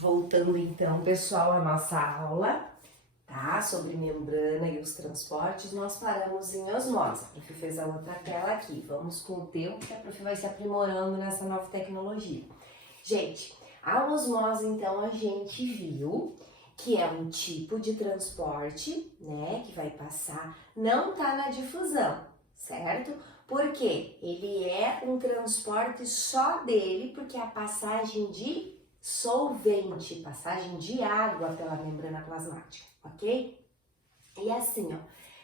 Voltando então, pessoal, a nossa aula, tá? Sobre membrana e os transportes, nós paramos em osmose. A Prof fez a outra tela aqui. Vamos com o tempo que a Prof vai se aprimorando nessa nova tecnologia. Gente, a osmose, então, a gente viu que é um tipo de transporte, né, que vai passar, não tá na difusão, certo? Porque ele é um transporte só dele, porque é a passagem de solvente, passagem de água pela membrana plasmática, ok? E assim, ó,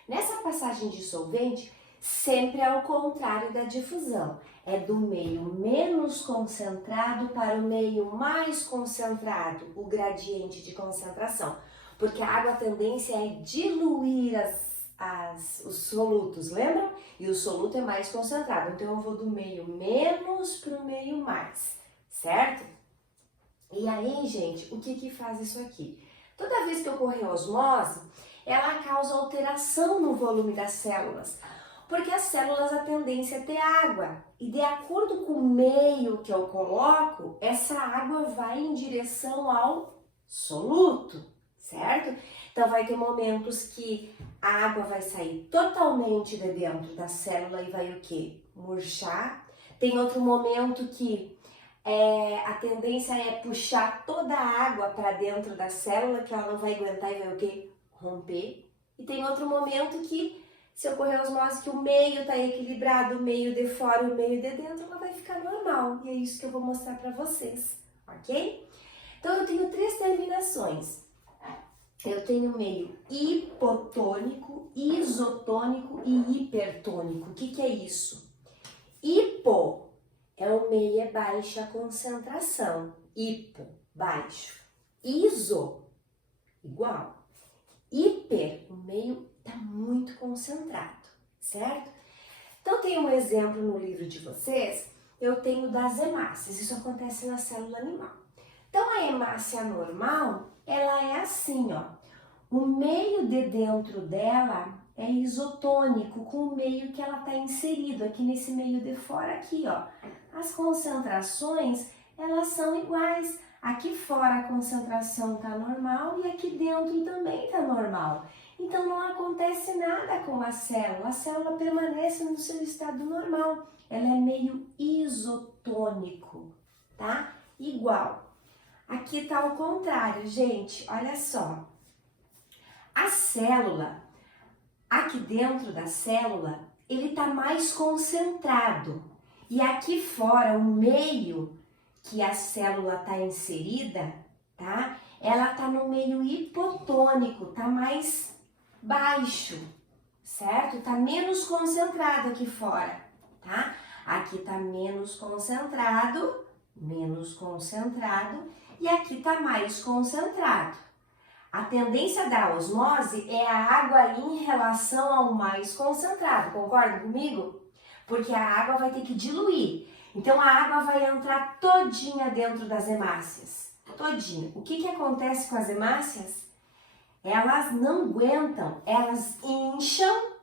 nessa passagem de solvente, sempre é ao contrário da difusão. É do meio menos concentrado para o meio mais concentrado, o gradiente de concentração. Porque a água, a tendência é diluir os solutos, lembram? E o soluto é mais concentrado. Então, eu vou do meio menos para o meio mais, certo? E aí, gente, o que faz isso aqui? Toda vez que ocorre a osmose, ela causa alteração no volume das células, porque as células, a tendência é ter água, e de acordo com o meio que eu coloco, essa água vai em direção ao soluto, certo? Então, vai ter momentos que a água vai sair totalmente de dentro da célula e vai o quê? Murchar. Tem outro momento que a tendência é puxar toda a água para dentro da célula, que ela não vai aguentar e vai o quê? Romper. E tem outro momento que, se ocorrer osmose, que o meio está equilibrado, o meio de fora e o meio de dentro, ela vai ficar normal. E é isso que eu vou mostrar para vocês, ok? Então, eu tenho três terminações. Eu tenho meio hipotônico, isotônico e hipertônico. O que é isso? Hipo é o meio é baixa concentração. Hipo, baixo. Iso, igual. Hiper, o meio está muito concentrado, certo? Então, tem um exemplo no livro de vocês, eu tenho das hemácias. Isso acontece na célula animal. Então, a hemácia normal, ela é assim, ó. O meio de dentro dela é isotônico com o meio que ela está inserido, aqui nesse meio de fora, aqui, ó. As concentrações, elas são iguais. Aqui fora a concentração está normal e aqui dentro também está normal. Então, não acontece nada com a célula permanece no seu estado normal. Ela é meio isotônico, tá? Igual. Aqui está o contrário, gente, olha só. A célula, aqui dentro da célula, ele está mais concentrado. E aqui fora, o meio que a célula está inserida, tá? Ela está no meio hipotônico, tá mais baixo, certo? Tá menos concentrado aqui fora, tá? Aqui tá menos concentrado, e aqui tá mais concentrado. A tendência da osmose é a água em relação ao mais concentrado, concorda comigo? Porque a água vai ter que diluir. Então, a água vai entrar todinha dentro das hemácias. Todinha. O que acontece com as hemácias? Elas não aguentam, elas incham,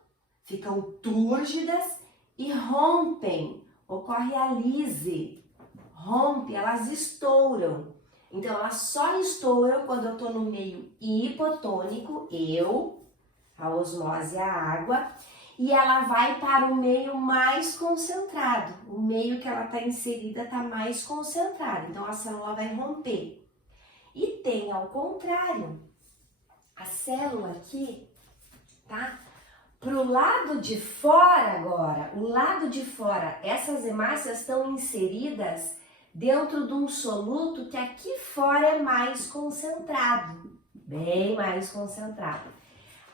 ficam túrgidas e rompem. Ocorre a lise. Rompe, elas estouram. Então, elas só estouram quando eu estou no meio hipotônico, a osmose, a água, e ela vai para o meio mais concentrado. O meio que ela está inserida está mais concentrado, então a célula vai romper. E tem ao contrário, a célula aqui, tá? Pro lado de fora agora, o lado de fora, essas hemácias estão inseridas dentro de um soluto que aqui fora é mais concentrado, bem mais concentrado.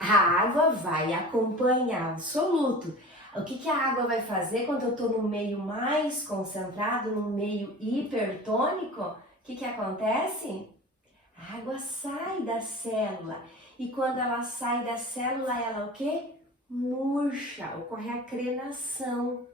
A água vai acompanhar o soluto. O que a água vai fazer quando eu estou no meio mais concentrado, no meio hipertônico? O que acontece? A água sai da célula. E quando ela sai da célula, ela o quê? Murcha, ocorre a crenação,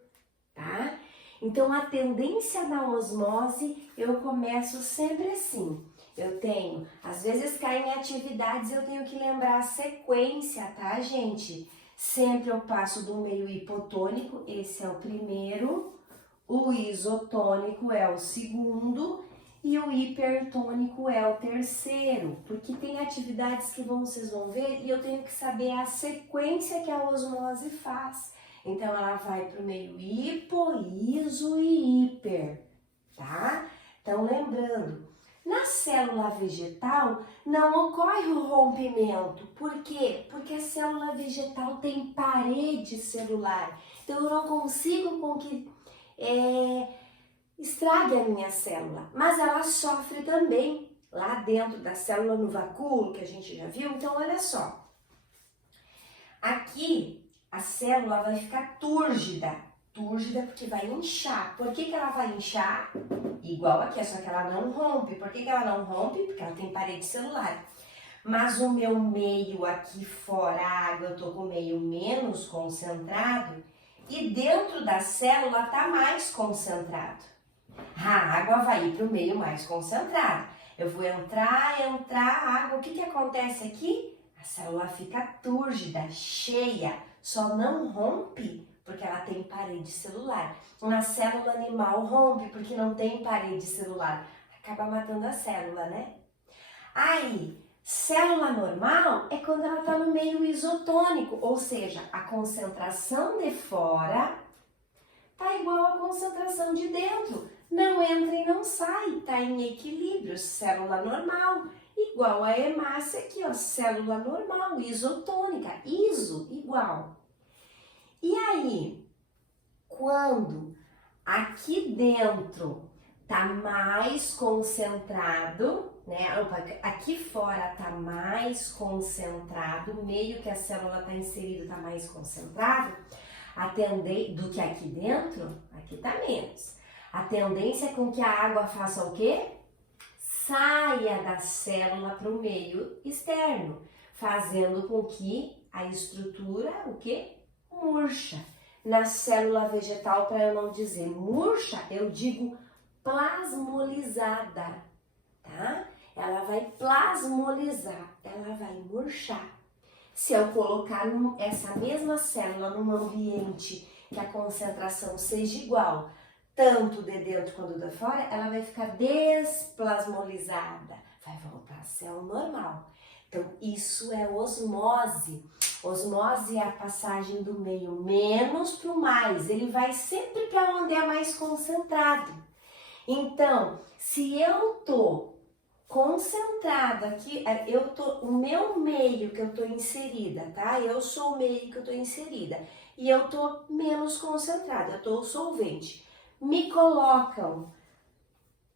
tá? Então, a tendência da osmose, eu começo sempre assim. Eu tenho, às vezes cai em atividades, eu tenho que lembrar a sequência, tá, gente? Sempre eu passo do meio hipotônico, esse é o primeiro, o isotônico é o segundo, e o hipertônico é o terceiro, porque tem atividades que vocês vão ver e eu tenho que saber a sequência que a osmose faz. Então, ela vai para o meio hipo, iso e hiper, tá? Então, lembrando, na célula vegetal não ocorre o rompimento. Por quê? Porque a célula vegetal tem parede celular. Então, eu não consigo com que estrague a minha célula, mas ela sofre também lá dentro da célula no vacúolo, que a gente já viu. Então, olha só, aqui a célula vai ficar túrgida porque vai inchar. Por que ela vai inchar? Igual aqui, só que ela não rompe. Por que ela não rompe? Porque ela tem parede celular. Mas o meu meio aqui fora, a água, eu tô com o meio menos concentrado e dentro da célula tá mais concentrado. A água vai ir para o meio mais concentrado. Eu vou entrar a água. O que acontece aqui? A célula fica túrgida, cheia, só não rompe porque ela tem parede celular. Uma célula animal rompe porque não tem parede celular. Acaba matando a célula, né? Aí, célula normal é quando ela está no meio isotônico, ou seja, a concentração de fora está igual à concentração de dentro. Não entra e não sai, está em equilíbrio, célula normal, igual a hemácia aqui, ó, célula normal, isotônica, iso, igual. E aí, quando aqui dentro tá mais concentrado, né, aqui fora tá mais concentrado, o meio que a célula tá inserido tá mais concentrado, do que aqui dentro, aqui tá menos. A tendência é com que a água faça o quê? Saia da célula para o meio externo, fazendo com que a estrutura, o quê? Murcha. Na célula vegetal, para eu não dizer murcha, eu digo plasmolizada, tá? Ela vai plasmolizar, ela vai murchar. Se eu colocar essa mesma célula num ambiente que a concentração seja igual, tanto de dentro quanto de fora, ela vai ficar desplasmolizada, vai voltar a célula normal. Então, isso é osmose. Osmose é a passagem do meio menos para o mais. Ele vai sempre para onde é mais concentrado. Então, se eu tô concentrado aqui, o meu meio que eu tô inserida, tá? Eu sou o meio que eu tô inserida e eu tô menos concentrada, eu tô o solvente. Me colocam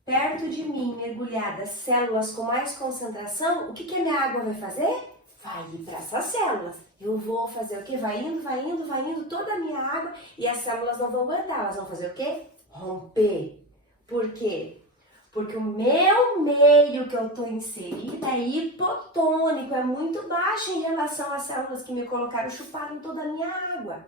perto de mim, mergulhadas, células com mais concentração, o que a minha água vai fazer? Vai ir para essas células. Eu vou fazer o quê? Vai indo toda a minha água e as células não vão aguentar, elas vão fazer o quê? Romper. Por quê? Porque o meu meio que eu estou inserida é hipotônico, é muito baixo em relação às células que me colocaram, chuparam toda a minha água,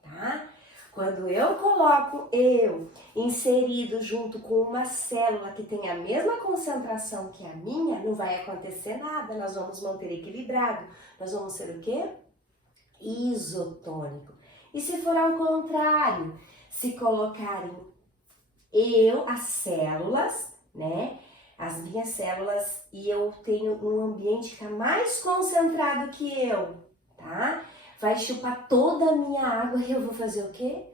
tá? Quando eu coloco eu inserido junto com uma célula que tem a mesma concentração que a minha, não vai acontecer nada, nós vamos manter equilibrado, nós vamos ser o quê? Isotônico. E se for ao contrário, se colocarem as células, né? As minhas células e eu tenho um ambiente que é mais concentrado que eu, tá? Vai chupar toda a minha água e eu vou fazer o quê?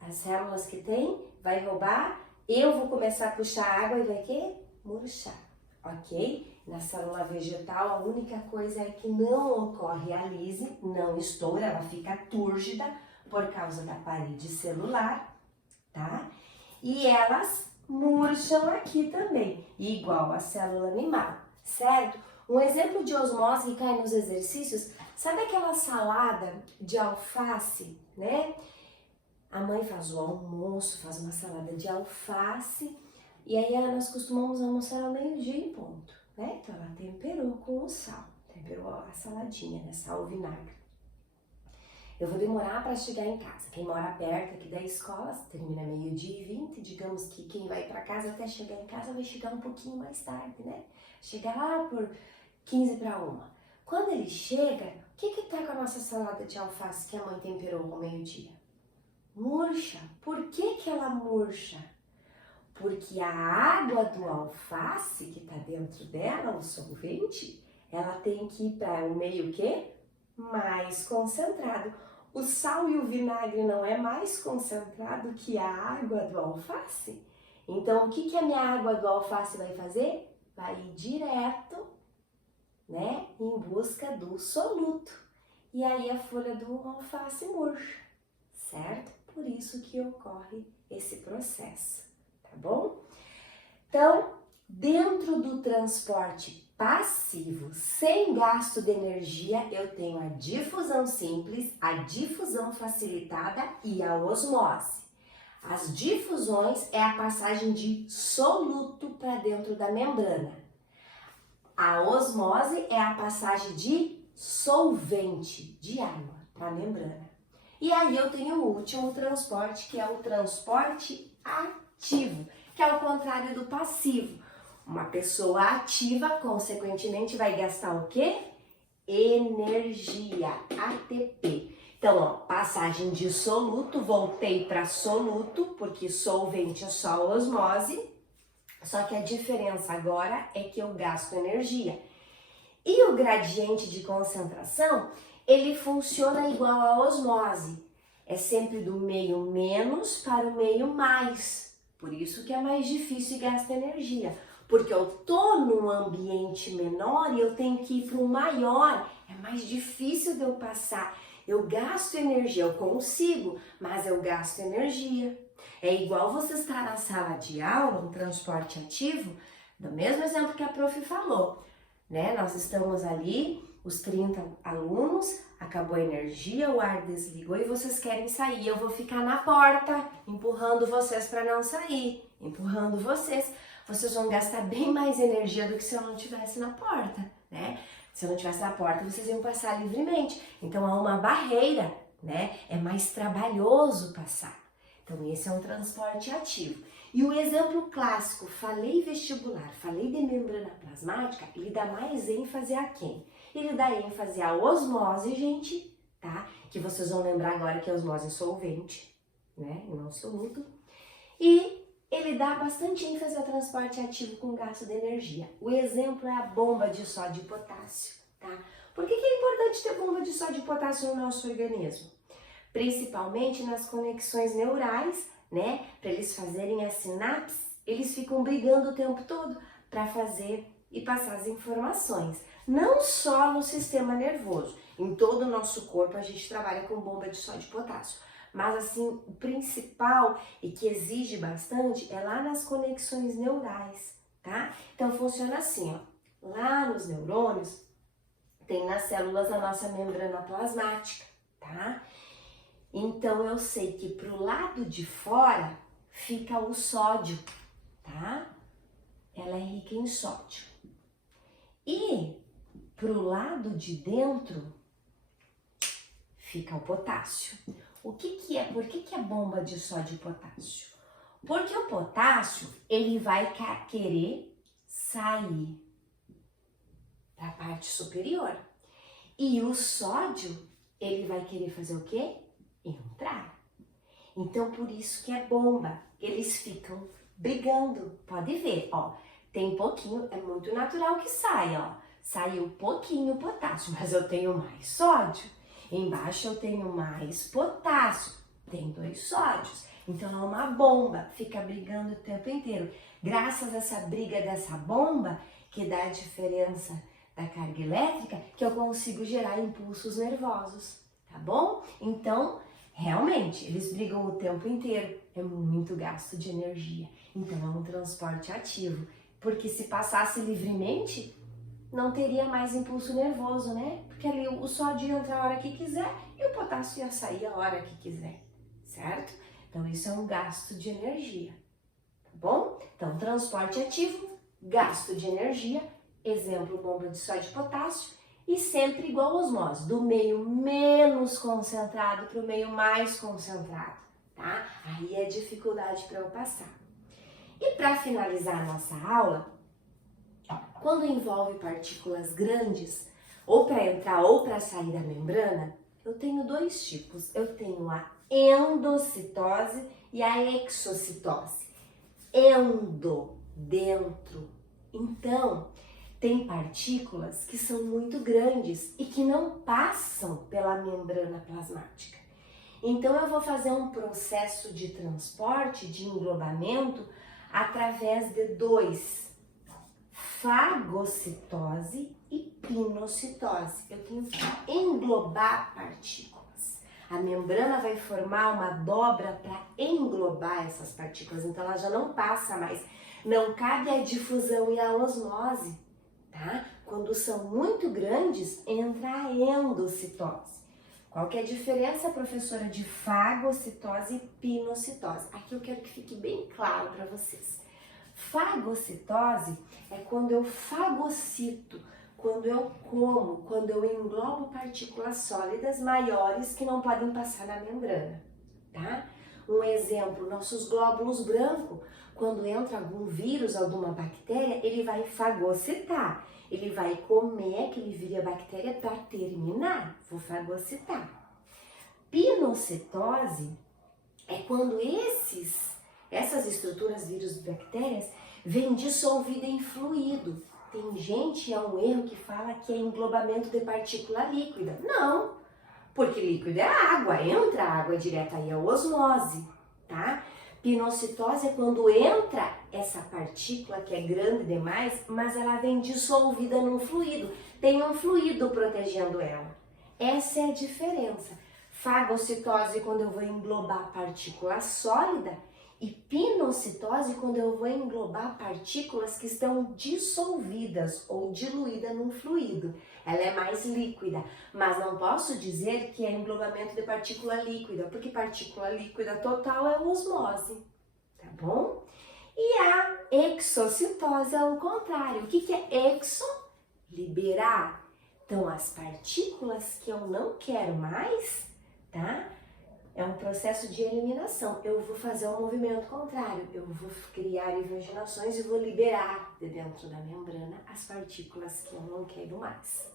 As células que tem, vai roubar, eu vou começar a puxar água e vai quê? Murchar, ok? Na célula vegetal, a única coisa é que não ocorre a lise, não estoura, ela fica túrgida por causa da parede celular, tá? E elas murcham aqui também, igual a célula animal, certo? Um exemplo de osmose que cai nos exercícios, sabe aquela salada de alface, né? A mãe faz o almoço, faz uma salada de alface, e aí nós costumamos almoçar ao meio-dia em ponto, né? Então ela temperou com o sal, temperou a saladinha, né? Sal, vinagre. Eu vou demorar para chegar em casa. Quem mora perto aqui da escola, termina 12h20, digamos que quem vai para casa até chegar em casa vai chegar um pouquinho mais tarde, né? Chegar lá por 12h45. Quando ele chega, o que tá com a nossa salada de alface que a mãe temperou ao meio-dia? Murcha. Por que ela murcha? Porque a água do alface, que está dentro dela, o solvente, ela tem que ir para o meio quê? Mais concentrado. O sal e o vinagre não é mais concentrado que a água do alface? Então, o que a minha água do alface vai fazer? Vai ir direto, né, em busca do soluto. E aí a folha do alface murcha, certo? Por isso que ocorre esse processo, tá bom? Então, dentro do transporte passivo, sem gasto de energia, eu tenho a difusão simples, a difusão facilitada e a osmose. As difusões é a passagem de soluto para dentro da membrana. A osmose é a passagem de solvente, de água, para a membrana. E aí eu tenho o último transporte, que é o transporte ativo, que é o contrário do passivo. Uma pessoa ativa, consequentemente, vai gastar o quê? Energia, ATP. Então, ó, passagem de soluto, voltei para soluto, porque solvente é só osmose, só que a diferença agora é que eu gasto energia. E o gradiente de concentração, ele funciona igual à osmose. É sempre do meio menos para o meio mais. Por isso que é mais difícil e gasta energia. Porque eu tô num ambiente menor e eu tenho que ir para um maior. É mais difícil de eu passar. Eu gasto energia, eu consigo, mas eu gasto energia. É igual você estar na sala de aula, um transporte ativo, do mesmo exemplo que a prof falou, né? Nós estamos ali, os 30 alunos, acabou a energia, o ar desligou e vocês querem sair. Eu vou ficar na porta, empurrando vocês para não sair, empurrando vocês. Vocês vão gastar bem mais energia do que se eu não estivesse na porta, né? Se eu não estivesse na porta, vocês iam passar livremente. Então há uma barreira, né? É mais trabalhoso passar. Então esse é um transporte ativo. E o exemplo clássico, falei vestibular, falei de membrana plasmática, ele dá mais ênfase a quem? Ele dá ênfase à osmose, gente, tá? Que vocês vão lembrar agora que a osmose é solvente, né? E não soluto. E ele dá bastante ênfase ao transporte ativo com gasto de energia. O exemplo é a bomba de sódio e potássio, tá? Por que é importante ter bomba de sódio e potássio no nosso organismo? Principalmente nas conexões neurais, né? Para eles fazerem as sinapses, eles ficam brigando o tempo todo para fazer e passar as informações. Não só no sistema nervoso, em todo o nosso corpo a gente trabalha com bomba de sódio e potássio. Mas assim, o principal e que exige bastante é lá nas conexões neurais, tá? Então funciona assim, ó. Lá nos neurônios, tem nas células a nossa membrana plasmática, tá? Então eu sei que pro lado de fora fica o sódio, tá? Ela é rica em sódio. E pro lado de dentro fica o potássio. O que é? Por que é bomba de sódio e potássio? Porque o potássio, ele vai querer sair para a parte superior. E o sódio, ele vai querer fazer o quê? Entrar. Então, por isso que é bomba. Eles ficam brigando. Pode ver, ó. Tem pouquinho, é muito natural que saia, ó. Saiu pouquinho potássio, mas eu tenho mais sódio. Embaixo eu tenho mais potássio. Tem 2 sódios. Então é uma bomba. Fica brigando o tempo inteiro. Graças a essa briga dessa bomba, que dá a diferença da carga elétrica, que eu consigo gerar impulsos nervosos. Tá bom? Então, realmente, eles brigam o tempo inteiro. É muito gasto de energia. Então é um transporte ativo. Porque se passasse livremente, não teria mais impulso nervoso, né? Porque ali o sódio ia entrar a hora que quiser e o potássio ia sair a hora que quiser, certo? Então isso é um gasto de energia, tá bom? Então transporte ativo, gasto de energia, exemplo bomba de sódio e potássio e sempre igual osmose, do meio menos concentrado para o meio mais concentrado, tá? Aí é dificuldade para eu passar. E para finalizar a nossa aula, quando envolve partículas grandes, ou para entrar ou para sair da membrana, eu tenho 2 tipos. Eu tenho a endocitose e a exocitose. endo, dentro. Então, tem partículas que são muito grandes e que não passam pela membrana plasmática. Então, eu vou fazer um processo de transporte, de englobamento, através de dois: fagocitose e pinocitose. Eu tenho que englobar partículas. A membrana vai formar uma dobra para englobar essas partículas, então ela já não passa mais. Não cabe a difusão e a osmose, tá? Quando são muito grandes, entra a endocitose. Qual que é a diferença, professora, de fagocitose e pinocitose? Aqui eu quero que fique bem claro para vocês. Fagocitose é quando eu fagocito, quando eu como, quando eu englobo partículas sólidas maiores que não podem passar na membrana, tá? Um exemplo, nossos glóbulos brancos, quando entra algum vírus, alguma bactéria, ele vai fagocitar, ele vai comer aquele vírus e a bactéria para terminar, vou fagocitar. Pinocitose é quando essas estruturas, vírus e bactérias, vêm dissolvidas em fluido. Tem gente, é um erro, que fala que é englobamento de partícula líquida. Não, porque líquido é água, entra água direta aí, é osmose, tá? Pinocitose é quando entra essa partícula que é grande demais, mas ela vem dissolvida num fluido. Tem um fluido protegendo ela. Essa é a diferença. Fagocitose quando eu vou englobar partícula sólida e pinocitose quando eu vou englobar partículas que estão dissolvidas ou diluídas num fluido. Ela é mais líquida, mas não posso dizer que é englobamento de partícula líquida, porque partícula líquida total é osmose, tá bom? E a exocitose é o contrário. O que é exo? Liberar. Então, as partículas que eu não quero mais, tá? É um processo de eliminação. Eu vou fazer um movimento contrário. Eu vou criar invaginações e vou liberar de dentro da membrana as partículas que eu não quero mais.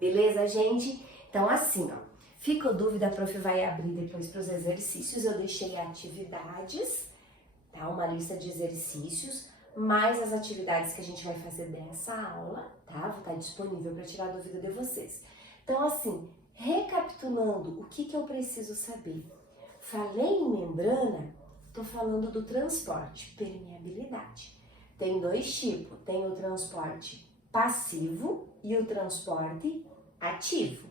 Beleza, gente? Então, assim, ó. Ficou dúvida, a prof vai abrir depois para os exercícios. Eu deixei atividades, tá? Uma lista de exercícios, mais as atividades que a gente vai fazer dessa aula, tá? Vou estar disponível para tirar dúvida de vocês. Então, assim, recapitulando, o que eu preciso saber? Falei em membrana, tô falando do transporte, permeabilidade. Tem dois tipos, tem o transporte passivo e o transporte ativo.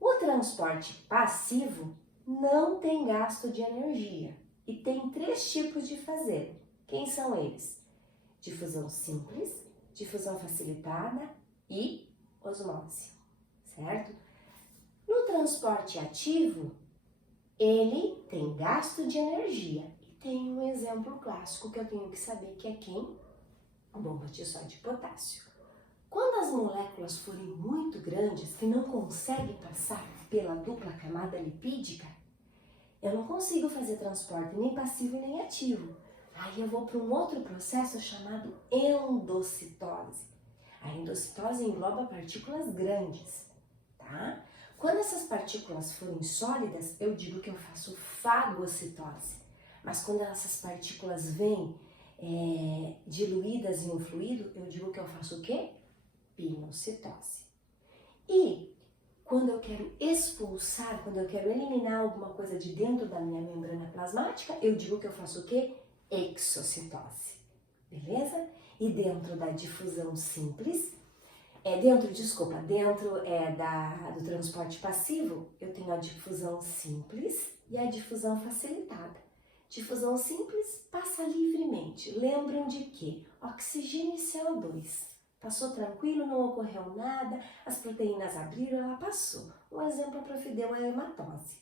O transporte passivo não tem gasto de energia e tem 3 tipos de fazer. Quem são eles? Difusão simples, difusão facilitada e osmose, certo? No transporte ativo, ele tem gasto de energia e tem um exemplo clássico que eu tenho que saber, que é quem? A bomba de sódio de potássio. Quando as moléculas forem muito grandes, que não conseguem passar pela dupla camada lipídica, eu não consigo fazer transporte nem passivo nem ativo. Aí eu vou para um outro processo chamado endocitose. A endocitose engloba partículas grandes, tá? Quando essas partículas forem sólidas, eu digo que eu faço fagocitose. Mas quando essas partículas vêm diluídas em um fluido, eu digo que eu faço o quê? Pinocitose. E quando eu quero expulsar, quando eu quero eliminar alguma coisa de dentro da minha membrana plasmática, eu digo que eu faço o quê? Exocitose. Beleza? E dentro da difusão simples, dentro do transporte passivo, eu tenho a difusão simples e a difusão facilitada. Difusão simples passa livremente. Lembram de quê? Oxigênio e CO2. Passou tranquilo, não ocorreu nada, as proteínas abriram, ela passou. Um exemplo a prof deu é a hematose.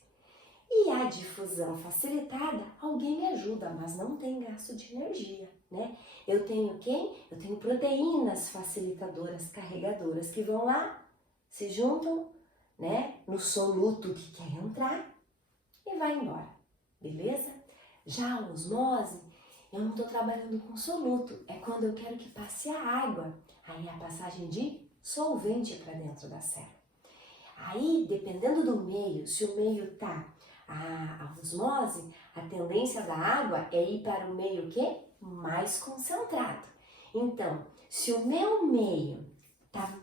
E a difusão facilitada, alguém me ajuda, mas não tem gasto de energia, né? Eu tenho quem? Eu tenho proteínas facilitadoras, carregadoras, que vão lá, se juntam, né, no soluto que quer entrar e vai embora, beleza? Já a osmose, eu não estou trabalhando com soluto, é quando eu quero que passe a água, aí a passagem de solvente para dentro da célula. Aí, dependendo do meio, se o meio tá a osmose, a tendência da água é ir para o meio quê? mais concentrado. Então, se o meu meio tá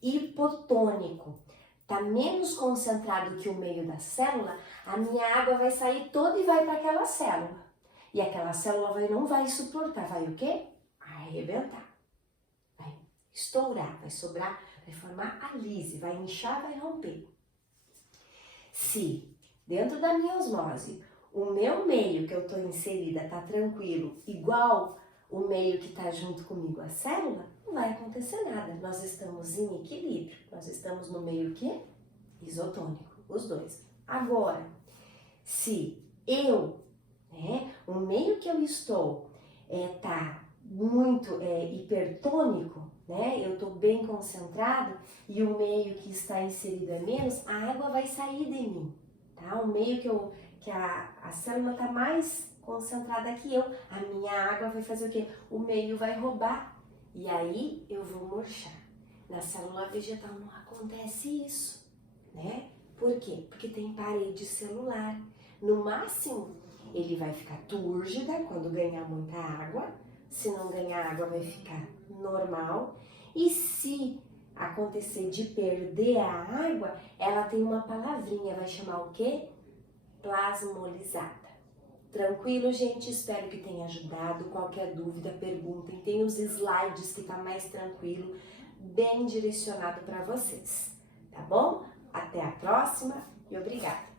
hipotônico, tá menos concentrado que o meio da célula, a minha água vai sair toda e vai para aquela célula. E aquela célula não vai suportar, vai o quê? Arrebentar. Vai estourar, vai sobrar, vai formar a lise, vai inchar, vai romper. Se dentro da minha osmose o meu meio que eu estou inserida tá tranquilo, igual o meio que está junto comigo, a célula, não vai acontecer nada. Nós estamos em equilíbrio, nós estamos no meio que isotônico, os dois. Agora, se o meio que eu estou tá muito hipertônico, eu estou bem concentrado e o meio que está inserido é menos, a água vai sair de mim, tá? O meio que a célula está mais concentrada que eu, a minha água vai fazer o quê? O meio vai roubar e aí eu vou murchar. Na célula vegetal não acontece isso, né? Por quê? Porque tem parede celular. No máximo, ele vai ficar túrgida quando ganhar muita água. Se não ganhar água, vai ficar normal. E se acontecer de perder a água, ela tem uma palavrinha, vai chamar o quê? Plasmolizada. Tranquilo, gente? Espero que tenha ajudado. Qualquer dúvida, perguntem. Tem os slides que tá mais tranquilo, bem direcionado para vocês. Tá bom? Até a próxima e obrigada!